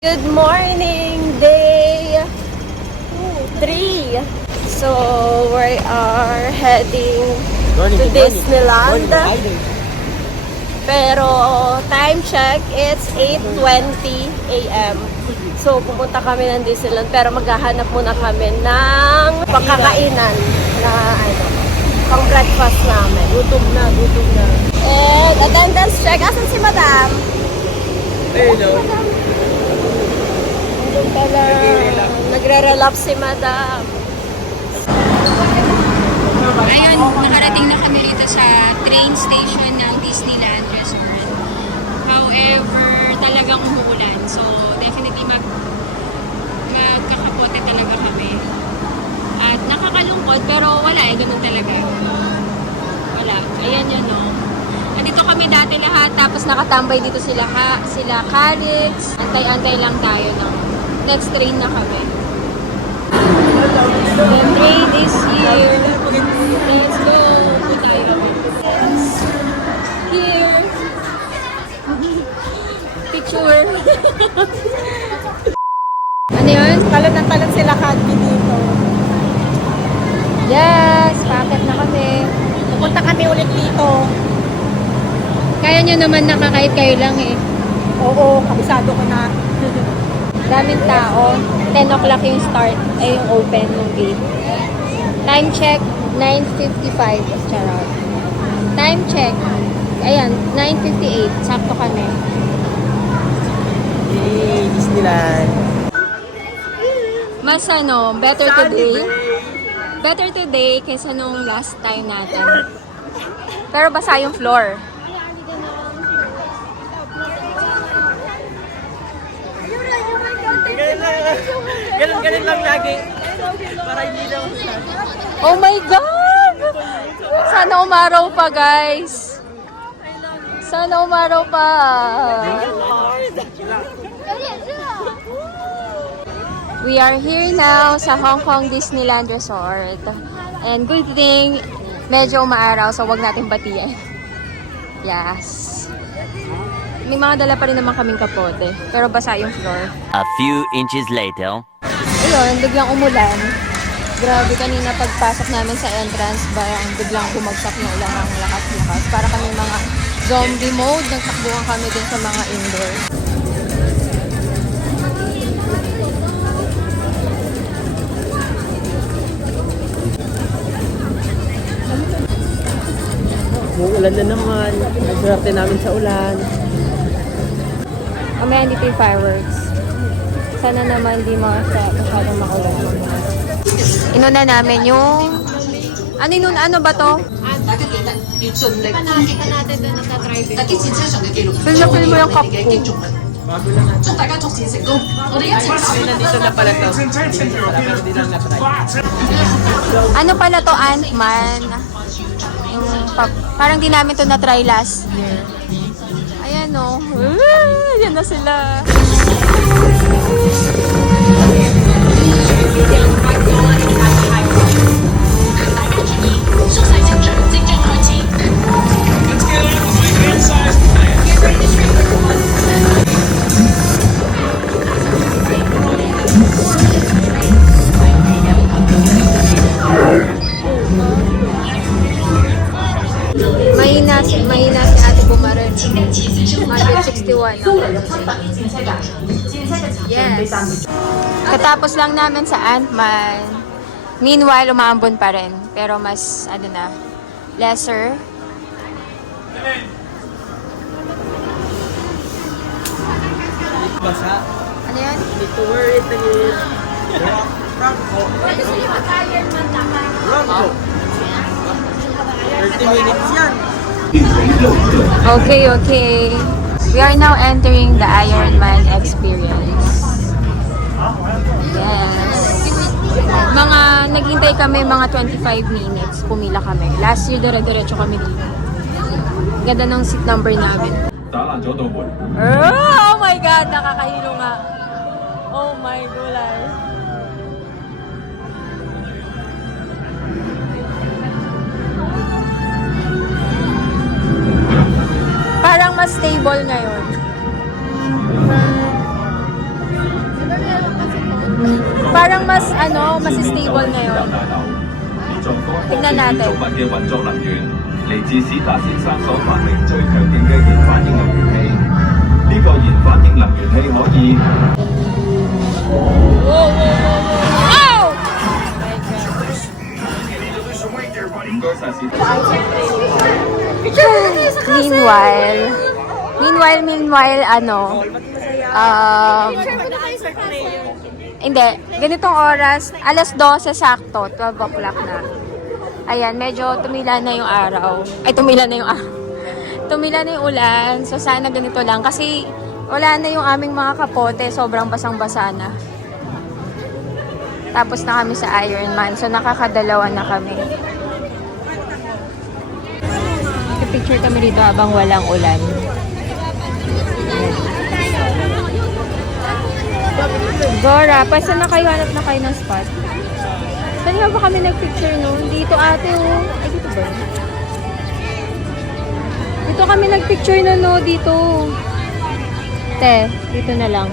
Good morning, day 3. So we are heading to Disneyland. Pero time check, it's 8:20 a.m. So pupunta kami ng Disneyland pero maghahanap muna kami ng pagkakainan na pang breakfast namin. Gutom na. And attendance check. Asan si Madam? Hello. Nagre-relapse si Madam. Ayun, nakarating na kami rito sa train station ng Disneyland Resort. However, talagang umuulan. So, definitely magkakapote talaga kami. At nakakalungkot, pero wala ganun talaga. Wala. Ayan yan, no? Nandito kami dati lahat, tapos nakatambay dito sila Calix. Antay-antay lang tayo ng next train na kami. The train is here. Let's go. Tayo. Here. Picture. Ano yun? Talon na talon sila Cadby dito. Yes, packet na kami. Pupunta kami ulit dito. Kaya nyo naman nakakahit kayo lang eh. Oo, kabisado ko na. Daming tao. 10 o'clock yung start, ay yung open ng gate. Time check, 9:55. Charot. Time check, ayan, 9:58. Sakto kami. Hey, Disneyland. Mas better today. Better today kaysa nung last time natin. Pero basa yung floor. Ganun lang lagi. Para hindi lang Oh my God! Sana umaraw pa, guys. Sana umaraw pa. We are here now sa Hong Kong Disneyland Resort. And good thing, medyo umaaraw, so wag natin batiyan. Yes. May mga dala pa rin naman kaming kapote, pero basa yung floor. A few inches later. Ayun, biglang umulan. Grabe, kanina pagpasok namin sa entrance, biglang bumagsak yung ulan ng lakas-lakas. Para kami mga zombie mode, nagtakbuhan kami din sa mga indoor. Uulan na naman. Nagsurarte namin sa ulan. Mamaya dito yung fireworks. Sana naman di masyadong makulan. Inuna namin yung... Ano ba to? Film mo yung cup ko. Bago lang natin. Ay, nandito na pala to. Hindi lang na-try. Ano pala to, Ant-Man? Yung parang di namin to na-try last year. Ayan o. Ayan na sila. Mahina si Ate Bumaren. 161. Yes. Katapos lang namin sa Ant-Man. Meanwhile, umaambon pa rin. Pero mas, lesser. Basa. Ano yan? Need to wear it again. Rambo. 30 minutes yan. Okay. We are now entering the Iron Man experience. Yes. Naghintay kami mga 25 minutes. Pumila kami. Last year, dire-diretso kami dito. Ganda ng seat number namin. Oh my God! Nakakahilo nga. Oh my gulay. Parang mas stable ngayon. Parang mas mas stable ngayon. Tignan natin. 做物嘅運作能源嚟自史達先生所發明最強勁嘅燃反應能源器。呢、個燃反應能源器可以 Oh! 唔該晒師傅。 Meanwhile, hindi, ganitong oras, alas 12 sakto, 12 o'clock na. Ayan, medyo tumila na yung araw. Ay, tumila na yung tumila na yung ulan. So, sana ganito lang. Kasi, wala na yung aming mga kapote. Sobrang basang-basa na. Tapos na kami sa Ironman. So, nakakadalawa na kami. Picture kami dito habang walang ulan. Gora, pasa na kayo, hanap na kayo ng spot. Saan nga ba kami nagpicture noon? Dito ate, oh. Ay, dito ba? Dito kami nagpicture na, no? Dito. Te, dito na lang.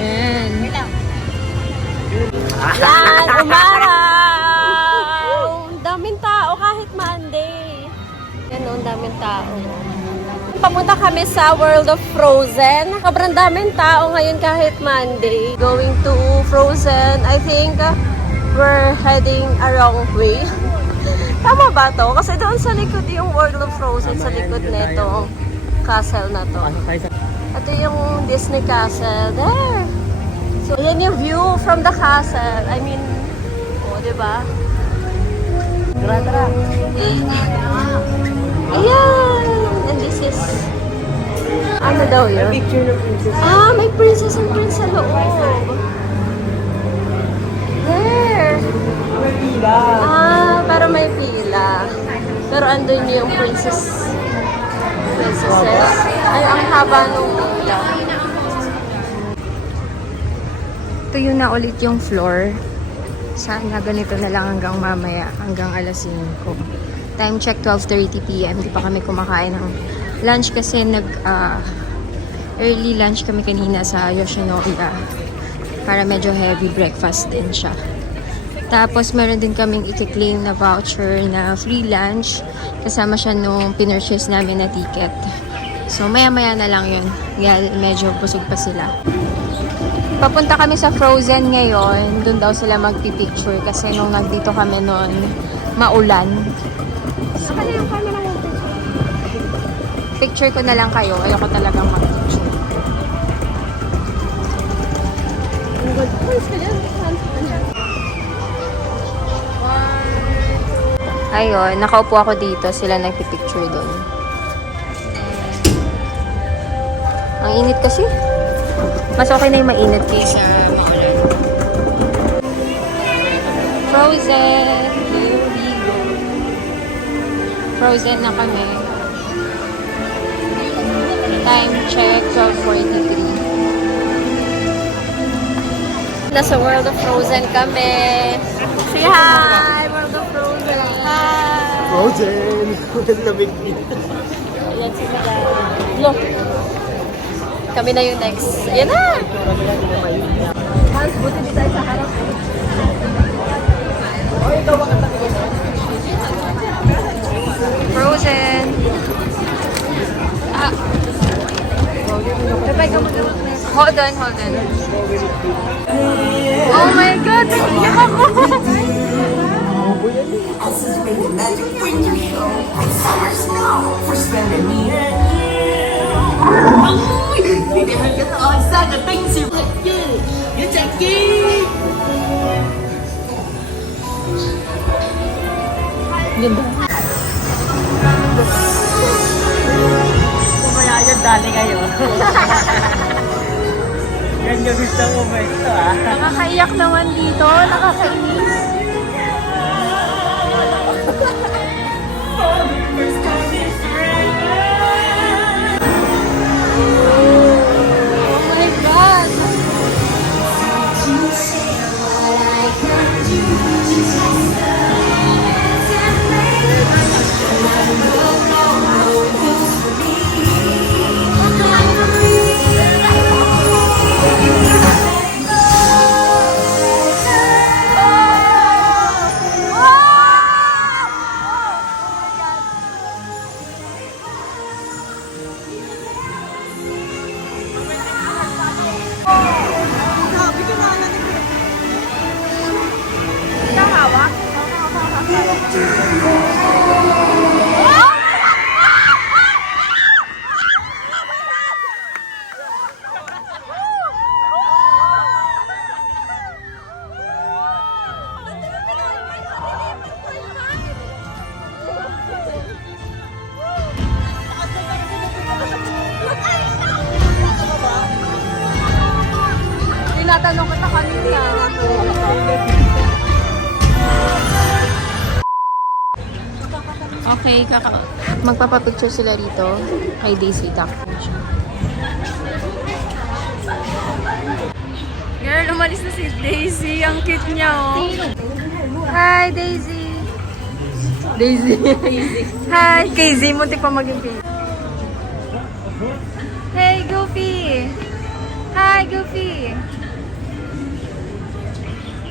Ayan. Yan, umaraw! Daming tao kahit Monday. Yan o, daming tao. Papunta kami sa World of Frozen. Sobrang daming tao ngayon kahit Monday. Going to Frozen, I think we're heading a wrong way. Tama ba to? Kasi doon sa likod yung World of Frozen, sa likod nito castle na to. Ito yung Disney Castle. There! So, yan yung view from the castle. I mean, diba? Tara. Ayan! And this is... Ano daw yun? Picture ng princess. Ah, may princess and prince sa loob. There! May pila. Ah, para may pila. Pero andun yung princesses. Ay, ang haba nung pila. Ito yun na ulit yung floor. Sana ganito na lang hanggang mamaya, hanggang alas 5. Time check 12:30 PM. Di pa kami kumakain ng lunch kasi early lunch kami kanina sa Yoshinoya. Para medyo heavy breakfast din siya. Tapos meron din kaming i-claim na voucher na free lunch. Kasama siya nung pinurchase namin na ticket. So maya-maya na lang yun. Dahil medyo busog pa sila. Papunta kami sa Frozen ngayon. Doon daw sila magpipicture kasi nung nagdito kami noon, maulan. Saka na yung camera mo. Picture ko na lang kayo. Ayoko talagang mag-picture. Ayun, nakaupo ako dito. Sila nagpipicture doon. Ang init kasi. Mas okay na yung mainit kaysa maulan. Frozen. There we go. Frozen na kami. Time check, 12:43. Nasa World of Frozen kami. Say hi! World of Frozen. Hi! Frozen! Lamig niya. Ayan sila. Look! Kami na yung next. Ayan na! Hans, buti di tayo sa harap. Frozen. Ah. Hold on. Oh my God! Naiyak ako! Pumayayag dali kayo. Ganyan gusto mo ba ito Nakakaiyak naman dito. Nakakainis. Oh my God! tinatanong kita kanina. Okay, magpapapicture sila rito kay Daisy Duck. Girl, umalis na si Daisy. Ang cute niya, oh. Hi, Daisy. Daisy. Hi, Daisy. Muntik pa maging pink. Hey, Goofy. Hi, Goofy.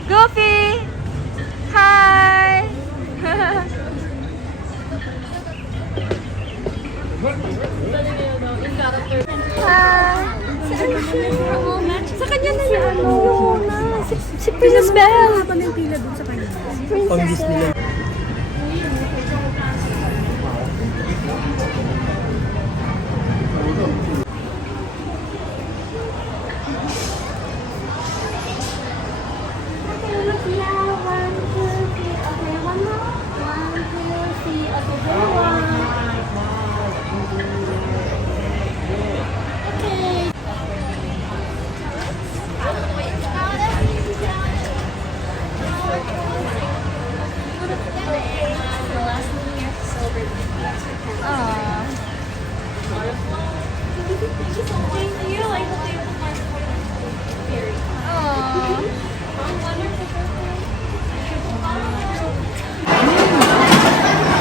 Goofy. Hi. Hi. Sa kanya na yan. Si Princess Belle. Princess Belle.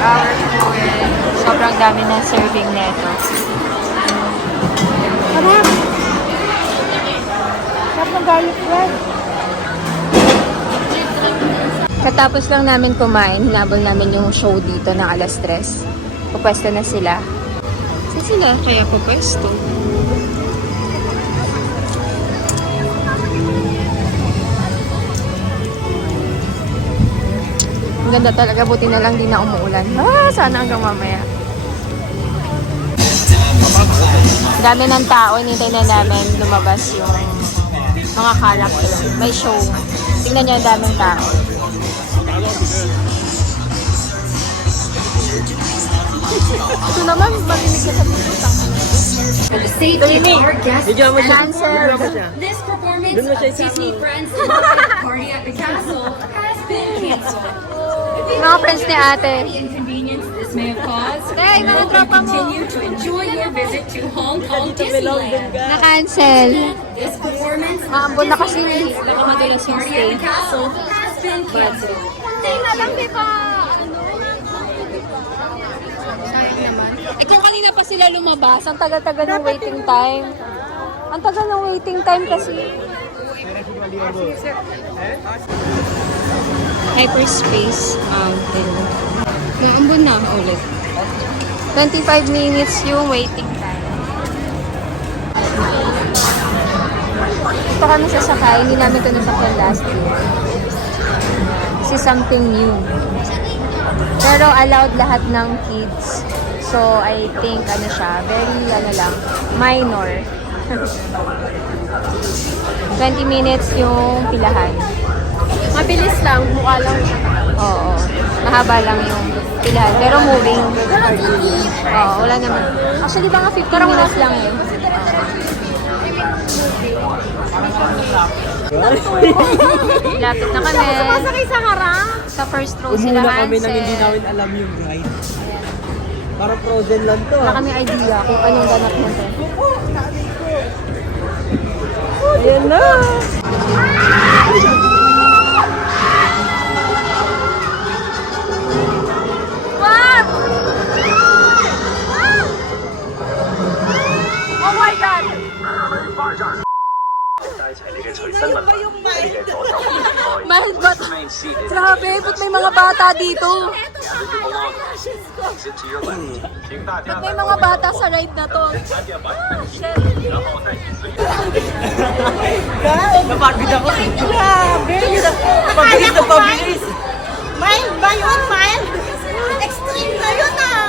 Our food. Sobrang dami ng serving neto. Harap! Harap ng garlic bread. Katapos lang namin kumain, hinabol namin yung show dito ng alas 3. Pupwesto na sila. Saan sila kaya pupwesto? Ang ganda talaga, buti na lang di na umuulan. Sana hanggang mamaya. Dami ng tao, hinintay na namin lumabas yung mga character. May show. Tingnan niyo ang daming tao. Ito naman, marinig ka sa puso. For the safety of our guests, Medyo mo siya. Answer. this performance Doon mo of siya isama. Disney Friends Celebrate Party at the Castle has been canceled. Mga friends ni ate. The inconvenience this may have caused, Hey, we mga hope you tropa mo. continue to enjoy your visit to Hong Kong Disneyland. Na-cancel. This performance of Maambon na kasi Disney hindi. Nakamadulas yung Party at stay. the Castle has been canceled. Hindi na lang, di ba? Sayang naman. Eh kung kanina pa sila lumabas, ang tagal-tagal ng waiting time. Ang tagal ng waiting time kasi. Hyperspace Mountain. Naambon na ulit. 25 minutes yung waiting time. Ito kami sasakay. Hindi namin ito nasakyan last year. This is something new. Pero allowed lahat ng kids. So, I think, ano siya, very, minor. 20 minutes yung pilahan. Mabilis lang, mukha lang. Oo. Mahaba lang yung pilahan. Pero moving. Oo, wala naman. Actually, mga 15 minutes lang eh. Lapit na kami. Sumasakay sa harang. Sa first row sila Umuna kami nang hindi Hansel. namin alam yung ride. Parang frozen lang to. Wala kami idea kung anong ganap nito. Ayan na! Oh my God! Mild ba to? Grabe, ba't may mga bata dito? Ba't may mga bata sa ride na to? Shit. Napagod ako. Grabe! Pabilis na pabilis! Mild ba yun, mild? Extreme na yun ah!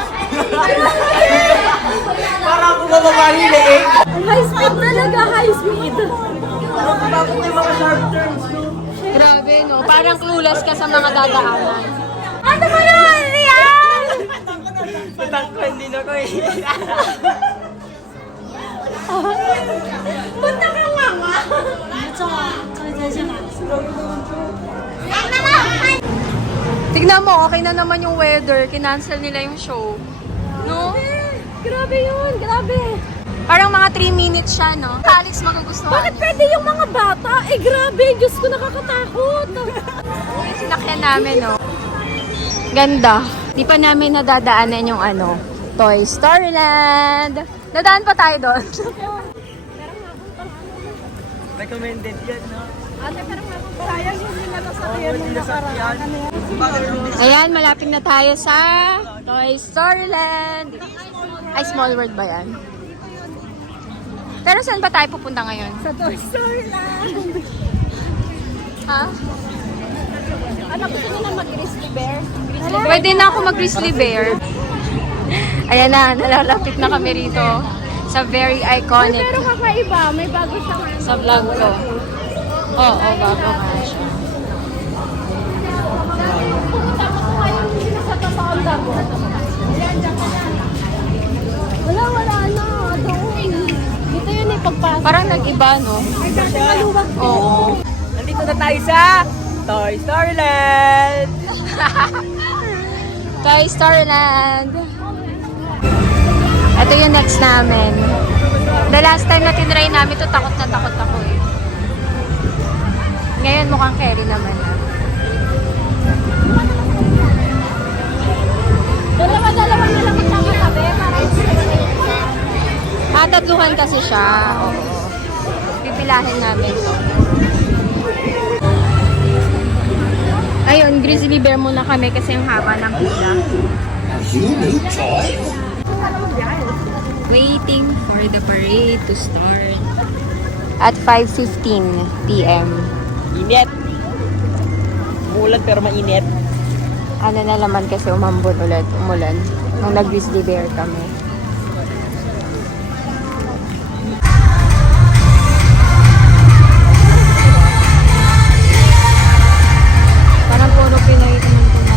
Parang ako mamamahili eh. High speed talaga, high speed. Bakit may mga sharp turns? Grabe, no? Parang clueless ka sa mga dadaanan. Ano ba yun? Yan! Matangkuhan din ako eh. Punta ka nga nga. Tignan mo, okay na naman yung weather. Kinancel nila yung show. No? Grabe yun, grabe. Parang mga 3 minutes siya, no? Alex, magugustuhan. Bakit pwede yung mga bata? Eh grabe, Diyos ko, nakakatakot. Yung sinakyan namin, no? Ganda. Di pa namin nadadaanan yung Toy Story Land. Nadaan pa tayo doon. Recommended yan, no? Sayang yung nilalasakyan nung nakaraan. Ayan, malapit na tayo sa Toy Story Land. Ay, Small World ba yan? Pero saan pa tayo pupunta ngayon? Sa Toy Story Land. Ha? Ano, gusto nyo na mag-grizzly bear? Pwede na ako mag-grizzly bear. Ayan na, nalalapit na kami rito sa very iconic Pero kakaiba, may bago siyang sa vlog ko. Oo, bago nga siya. Pumunta mo sa kayo sa totoong lago. Wala na. Doon. Dito yun eh, pagpasok. Parang nag-iba, no? Ay, dati maluwag to. Oo. Nandito na tayo sa Toy Story Land! Toy Story Land. Ito yung next namin. The last time na tinry namin to, takot na takot ako eh. Ngayon mukhang carry naman na. Dalawa-dalawa na lang magkakatabi. Tatluhan kasi siya. Oo. Pipilahin namin to. Ayun, grizzly bear muna kami kasi yung haba ng pila. Waiting for the parade to start. At 5:15 p.m. Init! Umulan pero mainit. Ano na naman kasi umulan. Nung nag-grizzly bear kami. Parang puro Pinoy naman ito na.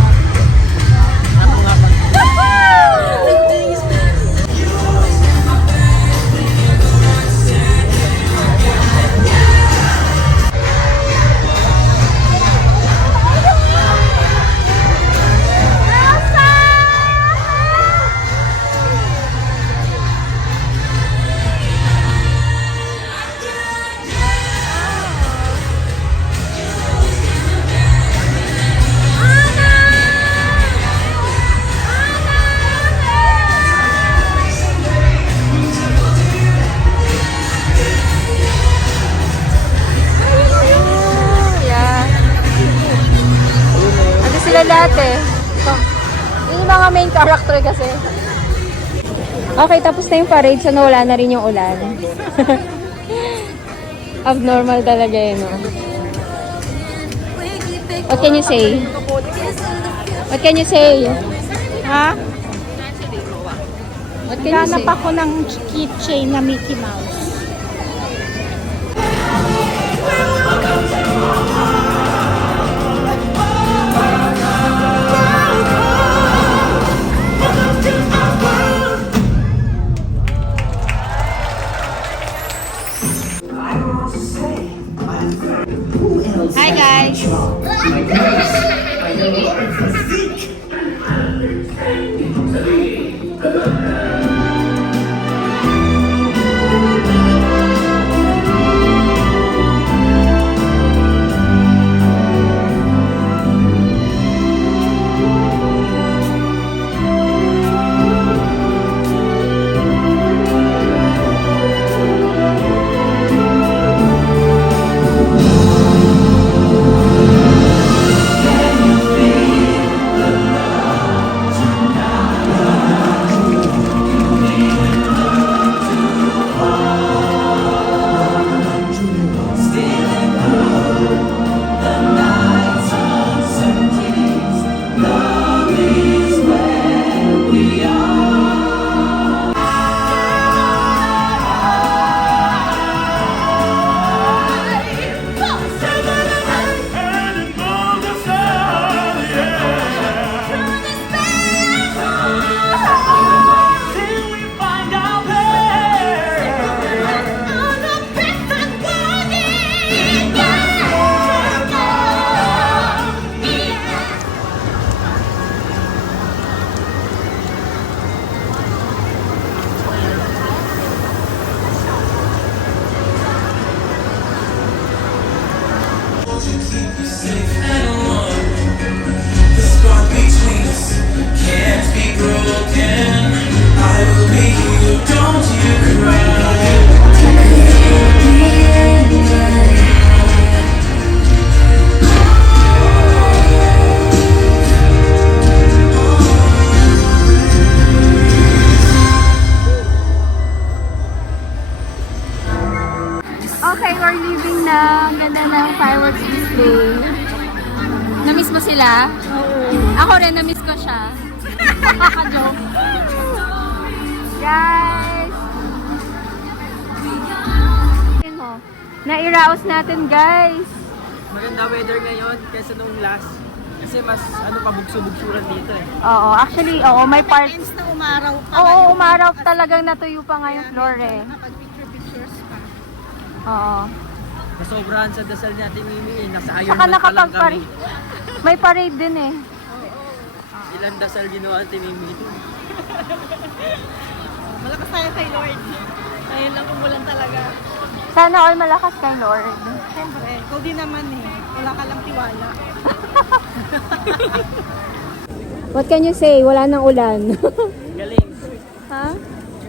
Dati. Ito. Yung mga main character kasi. Okay, tapos na yung parade. So, nawala na rin yung ulan. Abnormal talaga yun, no? What can you say? What can you say? Ha? What can you say? Hanap ako ng keychain na Mickey Mouse. Hi guys! sila. Ang ganda ng fireworks display. Namiss mo sila? Ako rin, namiss ko siya. Joke. Guys! Yun mo. Nairaos natin, guys. Maganda weather ngayon kaysa nung last. Kasi mas pabugso-bugsuran dito eh. Oo, actually, may part. Na umaraw pa. Oo, umaraw talagang natuyo pa nga yung floor eh. Nakapag-pictures pa. Oo. Nasobrahan sa dasal natin Mimi eh. Nasa Iron Saka Man pa lang kami. may parade din eh. Ilang dasal ginawa natin Mimi. Malakas tayo kay Lord. Ayun lang umulan talaga. Sana all malakas kay Lord. Siyempre, ikaw din naman eh. Wala ka lang tiwala. What can you say? Wala nang ulan. Galing. Ha?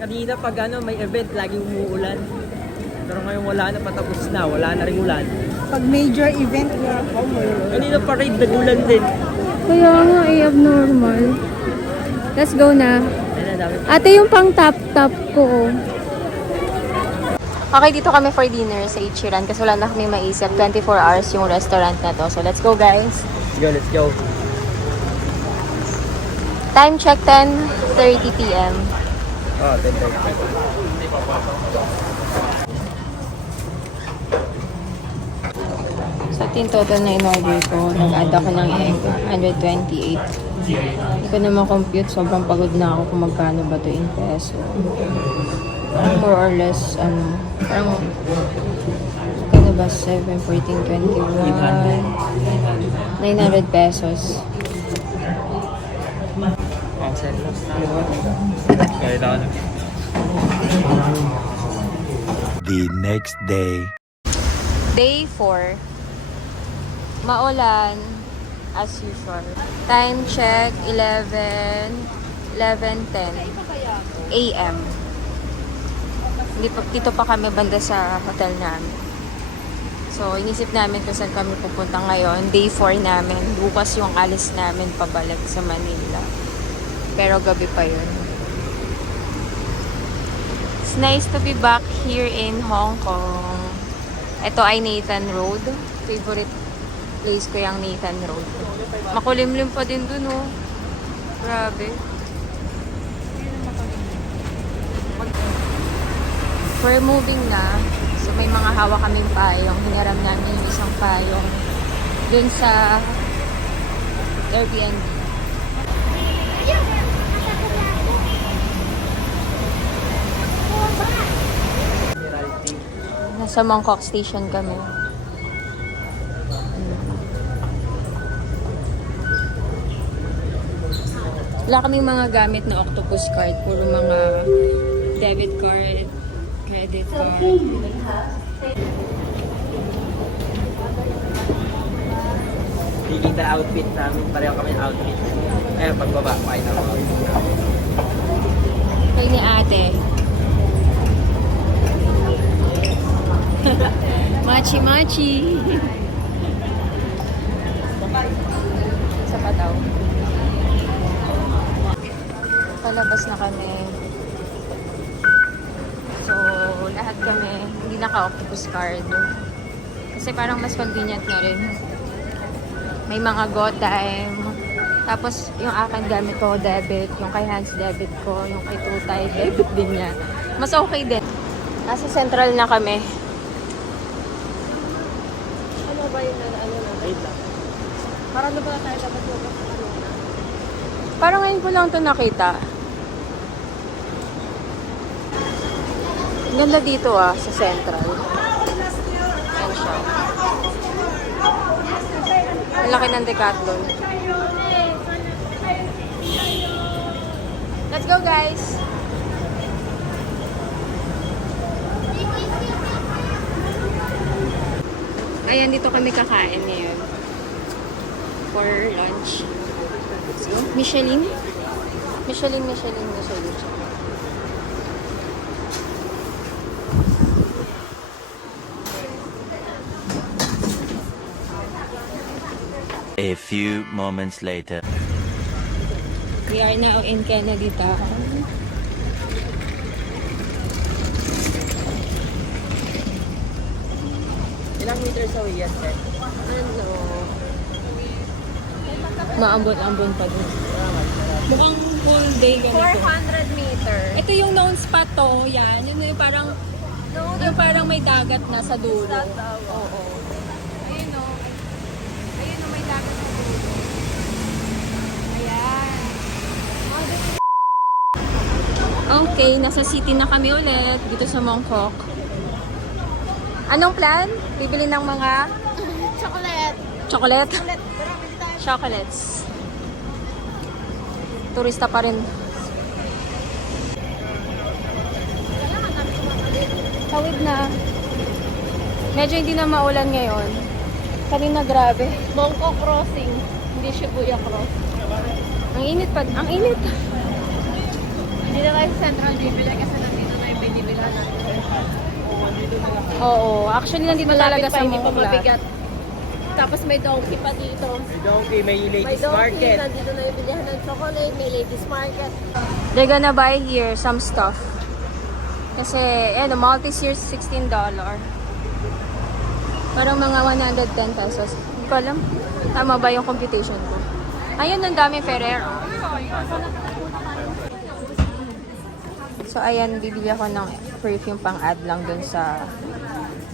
Kanina pag may event, laging umuulan. Pero ngayon wala na, patapos na. Wala na rin ulan. Pag major event, Kanina parade, nagulan din. Kaya nga abnormal. Let's go na. Ayun na, dami. Ate, yung pang top ko. Okay, dito kami for dinner sa Ichiran kasi wala na kami maisip. 24 hours yung restaurant na to. So, let's go, guys. Let's go. Time check, 10:30 p.m. Oh, 10:30. So, ito yung total na in-order ko. Nag-add ako ng egg, 128. Hindi ko na ma-compute. Sobrang pagod na ako kung magkano ba ito in peso. Parang more or less, parang, magkano ba? 7, 14, 21, 900 pesos. The next day. Day 4. Maulan, as usual. Time check, 11:10 a.m. Dito pa kami banda sa hotel namin. So, inisip namin kung saan kami pupunta ngayon. Day 4 namin. Bukas yung alis namin pabalik sa Manila. Pero gabi pa yun. It's nice to be back here in Hong Kong. Ito ay Nathan Road. Favorite place ko yung Nathan Road. Makulimlim pa din dun, oh. Grabe. We're moving na. So, may mga hawak kaming payong. Hinaram namin yung isang payong dun sa Airbnb. Nasa Mongkok Station kami. Wala kaming mga gamit na octopus card. Puro mga debit card, credit card. Digital outfit namin. Pareho kami outfit. Kaya pagbaba, kain na ako. Kayo ni ate. Machi-machi. Sa pataw. Palabas na kami. So, lahat kami hindi naka-octopus card. Kasi parang mas convenient na rin. May mga go time. Tapos, yung akin gamit ko, debit. Yung kay Hans, debit ko. Yung kay Tutay, debit din niya. Mas okay din. Nasa Central na kami. Ano ba yun na Wait lang. Parang na ba tayo dapat yung Parang ngayon ko lang ito nakita. Ganda dito sa Central. Ayan siya. Ang laki ng Decathlon. Let's go, guys! Ayan, dito kami kakain ngayon. For lunch. So, Michelin. A few moments later. We are now in Kennedy Town. Ilang meters away yan, sir. Ano? Maambon-ambon pa din. Mukhang full day ganito. 400 meters. Ito yung known spot to, yan. Yun yung parang, yung parang may dagat na sa dulo. Oo. Ayun o. Ayun o, may dagat sa dulo. Ayan. Okay, nasa city na kami ulit. Dito sa Mongkok. Anong plan? Bibili ng mga Chocolate. chocolate? Chocolates. Turista pa rin. Tawid na. Medyo hindi na maulan ngayon. Kanina grabe. Mongkok Crossing. Hindi Shibuya Cross. Ang init pa. Ang init. Hindi na tayo sa Central bibili kasi nandito na yung binibilan natin. Oo. Actually, nandito talaga sa hindi pa Mongkok. mabigat. Tapos may donkey pa dito. May donkey, may May ladies donkey, market. nandito na yung bilihan ng chocolate, may ladies market. They're gonna buy here some stuff. Kasi, ano, Maltese here $16. Parang mga 110 pesos. Hindi ko alam. Tama ba yung computation ko? Ayun, ang dami Ferrero. So, ayan, bibili ako ng perfume pang-add lang dun sa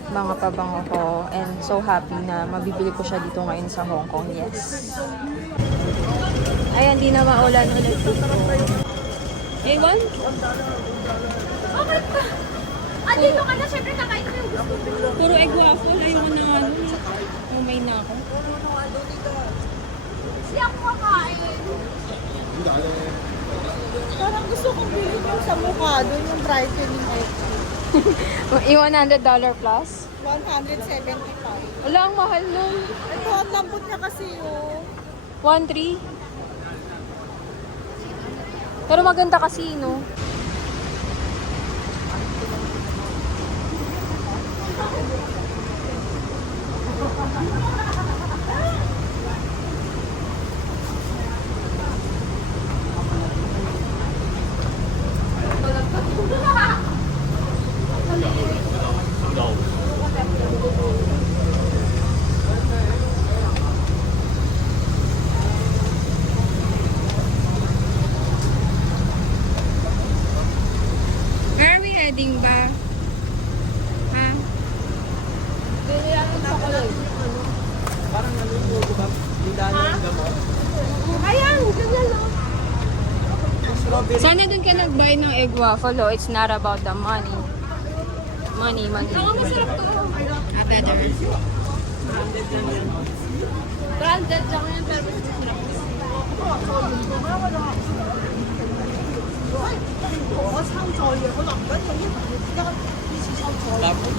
mga pabango ko. And so happy na mabibili ko siya dito ngayon sa Hong Kong. Yes. Ayan, di na maulan ulit dito. A1? Okay pa. Andito ka na, syempre kakain ko yung gusto mo. Puro egg waffle. Ayoko na ano. Umay na ako. Kasi ako kakain. Parang gusto kong bilhin yung sa mukha, doon yung brightening egg. Yung $100 plus? 175. Wala, ang mahal nun. Ito, ang lambot niya kasi oh. 1.3. Pero maganda kasi, no? Where are we heading ba? Ha? Parang ano yung logo ba? Tindahan ng gamot. Ayan, ganyan oh. Strawberry. Sana dun ka nag-buy ng egg waffle, oh. It's not about the money. Money. Ako masarap to. Better. Branded lang yan, pero masarap. Tapos,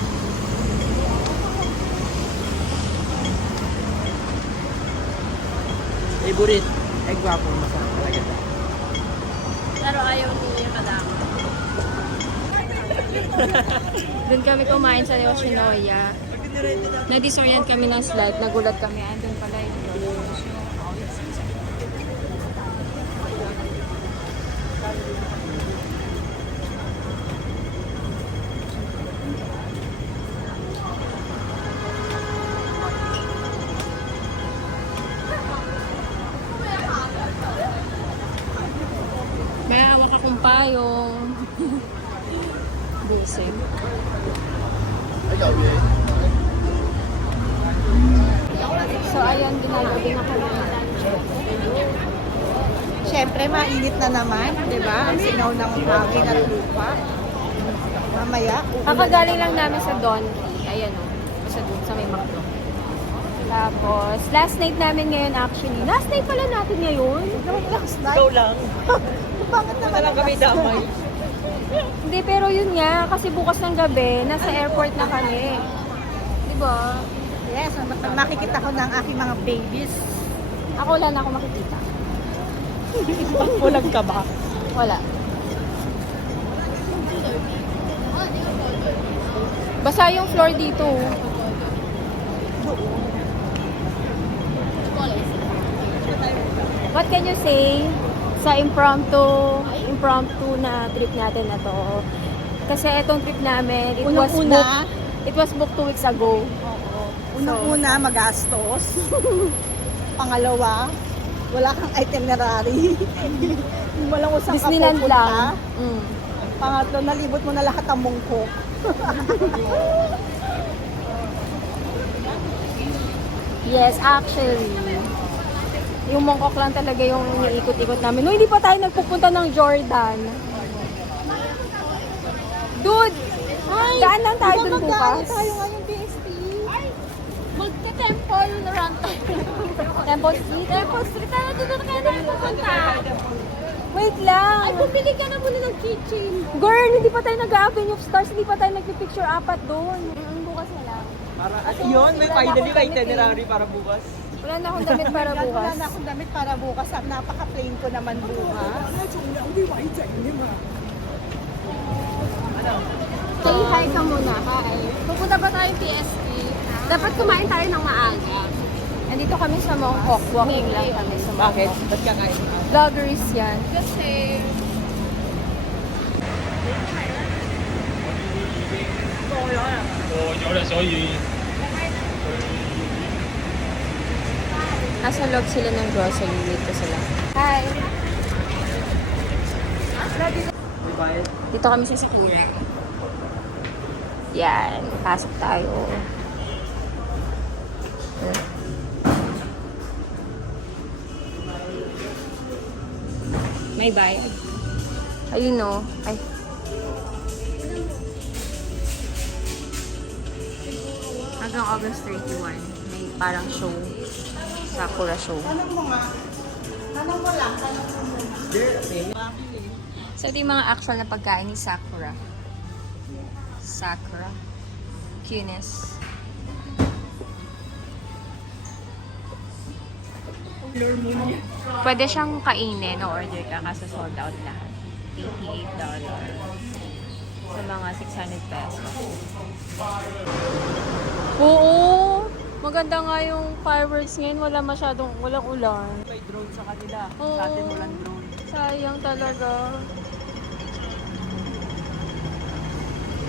favorite egg waffle, masarap talaga siya. Pero ayaw niya kadama. Doon kami kumain sa Yoshinoya. Na-disorient kami ng slide. Nagulat kami. Andun pala yung may hawak akong payong. Busy. So, ayun, ginagabi na kami ng lunch. Siyempre, mainit na naman, di ba? Ang sinaw ng hangin at lupa. Mamaya, Kakagaling lang namin sa Donki. Ayan o. Sa doon, sa may McDo. Tapos, last night namin ngayon actually. Last night pala natin ngayon. last night. Ikaw lang. Bakit naman Wala lang kami damay. Hindi, pero yun nga. Kasi bukas ng gabi, nasa airport na kami. Diba? Yes, makikita ko ng aking mga babies. Ako wala na ako makikita. Bulag ka ba? Wala. Basa yung floor dito. What can you say sa impromptu na trip natin na to? Kasi itong trip namin, it was booked 2 weeks ago. Unang-una, magastos. Pangalawa, wala kang itinerary. Walang usang Disneyland lang. Pangatlo, nalibot mo na lahat ang mungkok. Yes, actually. Yung Mongkok lang talaga yung iniikot-ikot namin. No, hindi pa tayo nagpupunta ng Jordan. Dude! Daan lang tayo dun bukas. Tayo ngayong PSP. Magka-temple run tayo. Temple Street? Temple Street. Tayo doon na kaya namin pupunta. Wait lang. Ay, bumili ka na muna ng kitchen. Girl, hindi pa tayo nag-Avenue of Stars. Hindi pa tayo nag-picture apat doon. Bukas na lang. Para, yun, may finally may itinerary para bukas. Wala na akong damit para bukas. Wala na akong damit para bukas. Napaka-plain ko naman bukas. Say hi ka muna. Hi. Pupunta ba tayo PSP? Dapat kumain tayo ng maaga. Nandito kami sa Mongkok. Walking lang kami sa Mongkok. Bakit? Ba't ka kain? Vloggeries yan. Kasi... Nasa loob sila ng grocery. Dito sila. Hi! May bayad? Dito kami sa Sakura. Yan. Pasok tayo. May bayad. Ayun o. Ay. Hanggang August 31. May parang show. Sakura show. Tanong mo nga. Tanong mo lang. Tanong mo muna. So, ito yung mga actual na pagkain ni Sakura. Sakura. Cuteness. Pwede siyang kainin o order ka kasi sold out lahat. $88. Sa mga 600 pesos. Oo! Maganda nga yung fireworks ngayon. Walang ulan. May drone sa kanila. Oo. Sa atin walang drone. Sayang talaga.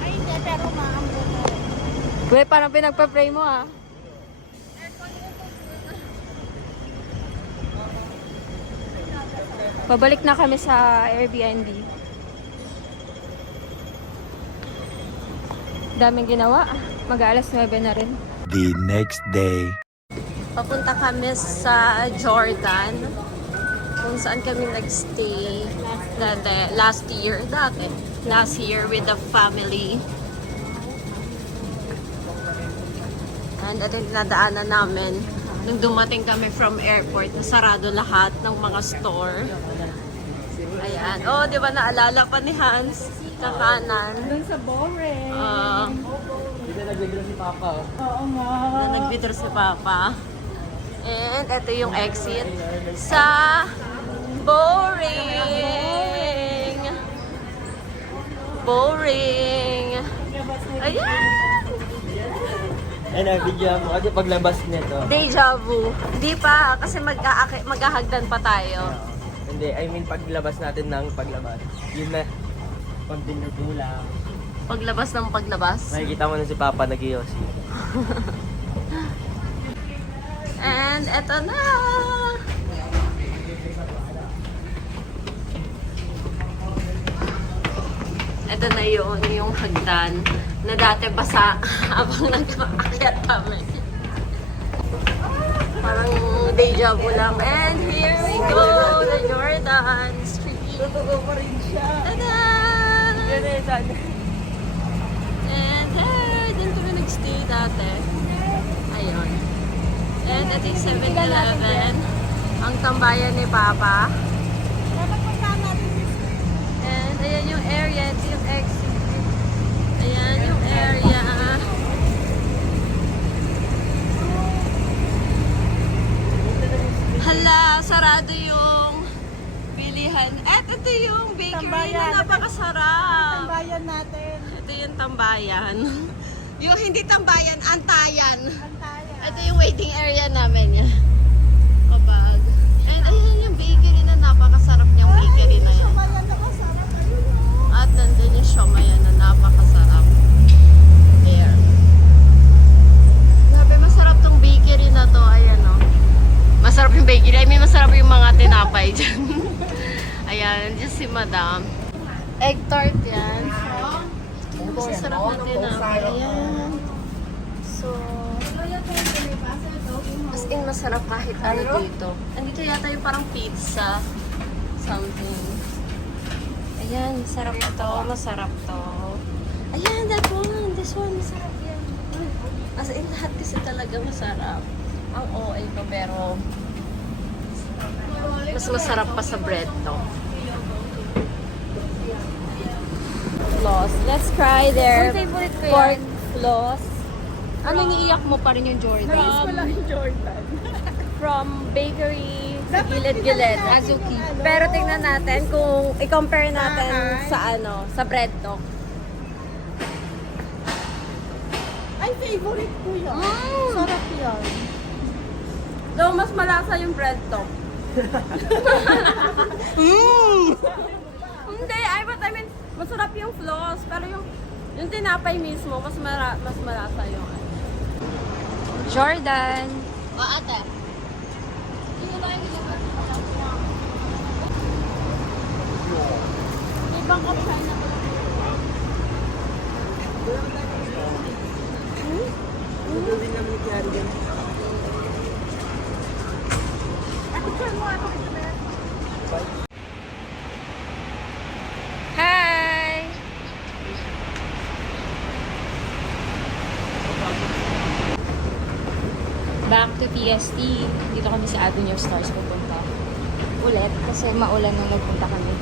Ay, hindi. Pero maambot na rin. Weh, parang pinagpa-pray mo ah. Babalik na kami sa Airbnb. Daming ginawa. Mag-aalas 9 na rin. The next day. Papunta kami sa Jordan, kung saan kami nagstay last year with the family. And ito yung nadaanan namin nung dumating kami from airport, nasarado lahat ng mga store. Ayan. Oh, di ba naalala pa ni Hans? Kakanan. Doon sa boring. Dito nag-withdraw si Papa. Oo nga. Na nag-withdraw si Papa. And ito yung exit sa Boring. Boring. Ayan! Ayun, bigyan mo kasi paglabas nito. Deja vu. Hindi pa, kasi maghahagdan pa tayo. Hindi, I mean paglabas natin ng paglabas. Yun na, continue lang. Paglabas ng paglabas. Makikita mo na si Papa nag-iossi. And eto na! Ito na yung hagdan na dati basa habang nag-aakyat kami. Parang deja vu lang. And here we go! The Jordan Street. Totoo pa rin siya. Tada! And dun kami nag-stay dati. Ayun. And ito yung 7-Eleven. Ang tambayan ni Papa. And ayan yung area. Ito yung exit. Ayan yung area. Hala, sarado yung bilihan. At ito yung bakery na napakasarap. Tambayan natin. Ito yung tambayan. Yung hindi tambayan, antayan. Antayan. Ito yung waiting area namin yan. Kapag. And ayan yung bakery na napakasarap niyang bakery na yan. Tambayan na masarap. At nandun yung siomaya na napakasarap. There. Grabe, masarap tinapay dyan. Ayan, dyan si Madam. Egg tart yan. Masarap na tinapay. Ayan. So, as in masarap kahit ano dito. Andito yata yung parang pizza. Something. Ayan, masarap to. Masarap to. Ayan, that one. This one, masarap yan. As in, lahat kasi talaga masarap. Ang OA ko, pero mas masarap pa sa bread to. Floss. Let's try their favorite ko pork floss. Ano niiyak mo pa rin yung Jordan? From bakery sa gilid-gilid. Azuki. Pero tingnan natin kung i-compare natin sa sa bread to. Ay, favorite ko yan. Sarap yan. So, mas malasa yung bread to. Hindi, but I mean, masarap yung floss. Pero yung tinapay mismo, mas malasa yung Jordan. ate. Ibang kapay na Hi! Back to TST. Dito kami sa Avenue of Stars pupunta. Ulit kasi maulan nung nagpunta kami.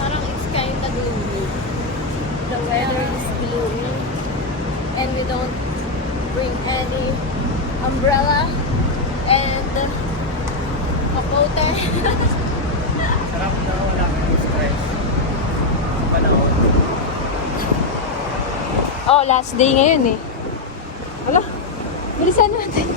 parang it's kind of gloomy. The weather is gloomy. And we don't bring any umbrella and kapote. Sarap na wala kang stress. Panahon. Oh, last day ngayon eh. Alo, bilisan natin.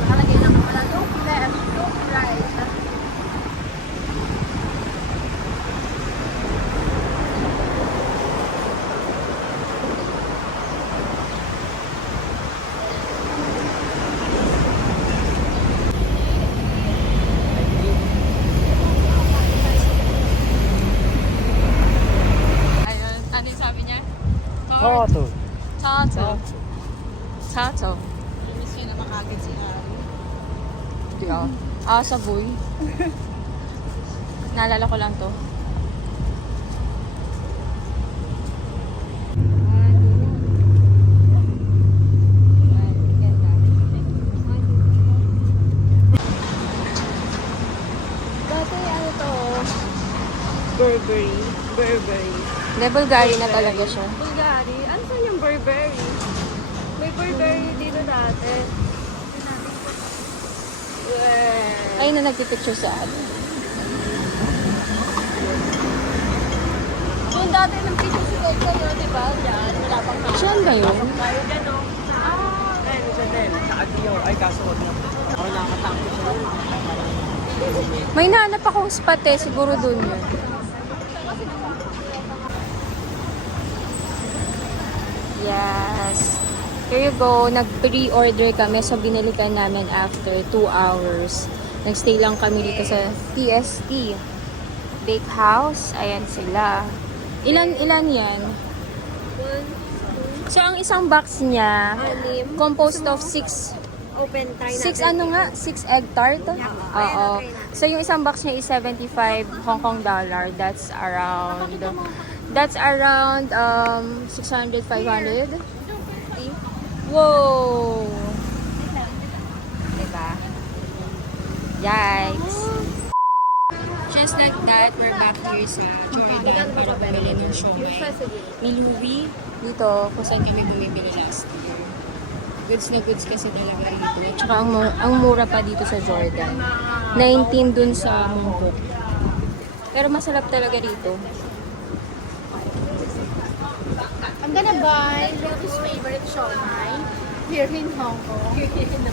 Nakalagay lang pala, don't left, don't right. Ayun, ano yung sabi niya? Toto. Tato. Tato. Miss yun na makagad si Harry. Di ako. Saboy. Naalala ko lang to. Dati ano to? Burberry. Hindi, Bulgari na talaga siya. Bulgari. Ano saan yung Burberry? May Burberry dito dati. Well, Ayun na nagpipicture sa atin. doon dati ng picture si Coco yun, di ba? Diyan, wala pang tao. Siyan ba yun? Tayo dyan, no? Ayun, siya din. Nakatiyo. Ay, kaso wag na. Ako nakatangko siya. May nahanap akong spot eh. Siguro dun yun. Yes. Here you go. Nag-pre-order kami. So, binalikan namin after 2 hours. Nagstay lang kami dito sa TST Bakehouse. Ayan sila. Ilan yan? So, ang isang box niya, composed of 6 Open tayo 6 ano nga? 6 egg tart? Oo. So, yung isang box niya is 75 Hong Kong dollar. That's around 600, 500. Whoa! Diba? Yikes! Just like that, we're back here sa Jordan para bumili ng siomai. Ni Louie, dito kung saan kami bumibili last year. Goods na goods kasi talaga dito. Tsaka ang mura pa dito sa Jordan. 19 dun sa Mungkok. Pero masarap talaga dito. I'm gonna buy Lotus favorite shawmai here in Hong Kong.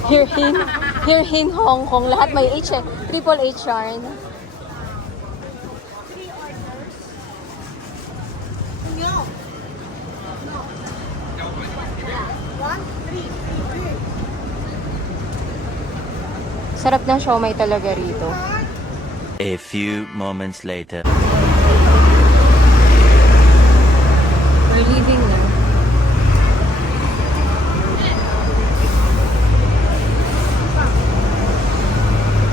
Here in Hong Kong. Lahat may H eh. Triple H yarn. Sarap ng siomai talaga rito. A few moments later. We're leaving na.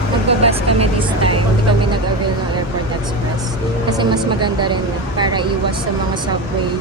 Nagbabas kami this time. Hindi kami nag-avail ng Airport Express. Kasi mas maganda rin para iwas sa mga subway.